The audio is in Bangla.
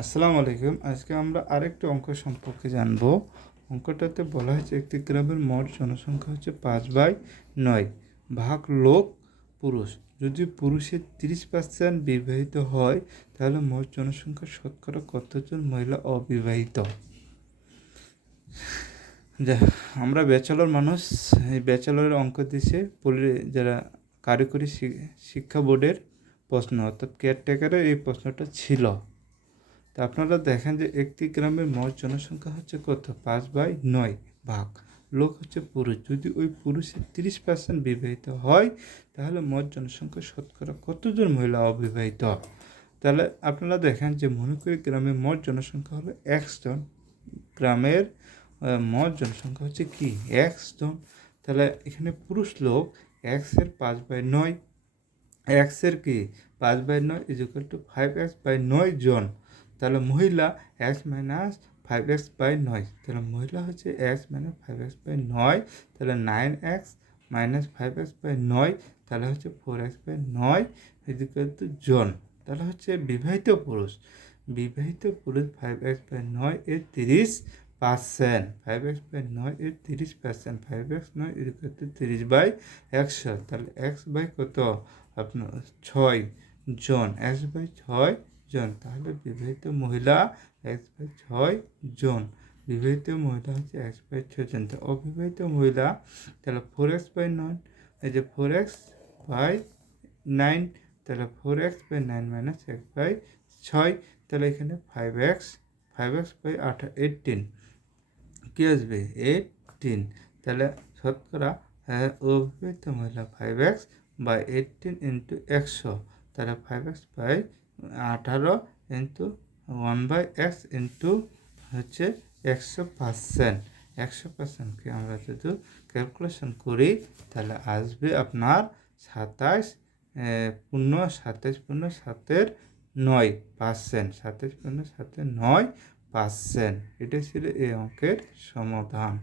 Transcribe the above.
আসসালামু আলাইকুম। আজকে আমরা আরেকটি অঙ্ক সম্পর্কে জানব। অঙ্কটাতে বলা হয়েছে একটি গ্রামের মোট জনসংখ্যা হচ্ছে 5/9 ভাগ লোক পুরুষ। যদি পুরুষের 30% বিবাহিত হয় তাহলে মোট জনসংখ্যার শতকরা কতজন মহিলা অবিবাহিত। আমরা ব্যাচেলর মানুষ, এই ব্যাচেলরের অঙ্ক দিছে যারা কারিগরি শিক্ষা বোর্ডের প্রশ্ন, অর্থাৎ কেয়ারটেকারের এই প্রশ্নটা ছিল। তো আপনারা দেখেন যে একটি গ্রামের মোট জনসংখ্যা হচ্ছে কত, 5/9 ভাগ লোক হচ্ছে পুরুষ। যদি ওই পুরুষের 30% বিবাহিত হয় তাহলে মোট জনসংখ্যা শতকরা কতজন মহিলা অবিবাহিত। তাহলে আপনারা দেখেন যে মনে করি গ্রামের মোট জনসংখ্যা হলো 1 জন। গ্রামের মোট জনসংখ্যা হচ্ছে কি 1 জন। তাহলে এখানে পুরুষ লোক এক্সের 5/9, এক্সের কি 5/9 = 5x/9 জন। তাহলে মহিলা x - 5x/9, তাহলে মহিলা হচ্ছে x - 5x/9, তাহলে 9x - 5x/9, তাহলে হচ্ছে 4x/9 = জন। তাহলে হচ্ছে বিবাহিত পুরুষ 5x/9 এর 30%, 5x/9 এর 30%, 5x/9 = 30/100। তাহলে x/ কত আপনার 6 জন, x/6 জন। তাহলে বিবাহিত মহিলা x/6 জন, বিবাহিত মহিলা হচ্ছে x/6 জন। তো অবিবাহিত মহিলা তাহলে 4x/9, এই যে 4x/9, তাহলে 4x/9 - 1/6, তাহলে এখানে 5x/18 কি আসবে 18। তাহলে শতকরা অবিবাহিত মহিলা 5x/18 × 100, তাহলে 5x/18 × 1/x হচ্ছে 100%। 100%কে আমরা যদি ক্যালকুলেশন করি তাহলে আসবে আপনার 27 পূর্ণ 9%। 27 পূর্ণ 9%। এটাই ছিল এই অঙ্কের সমাধান।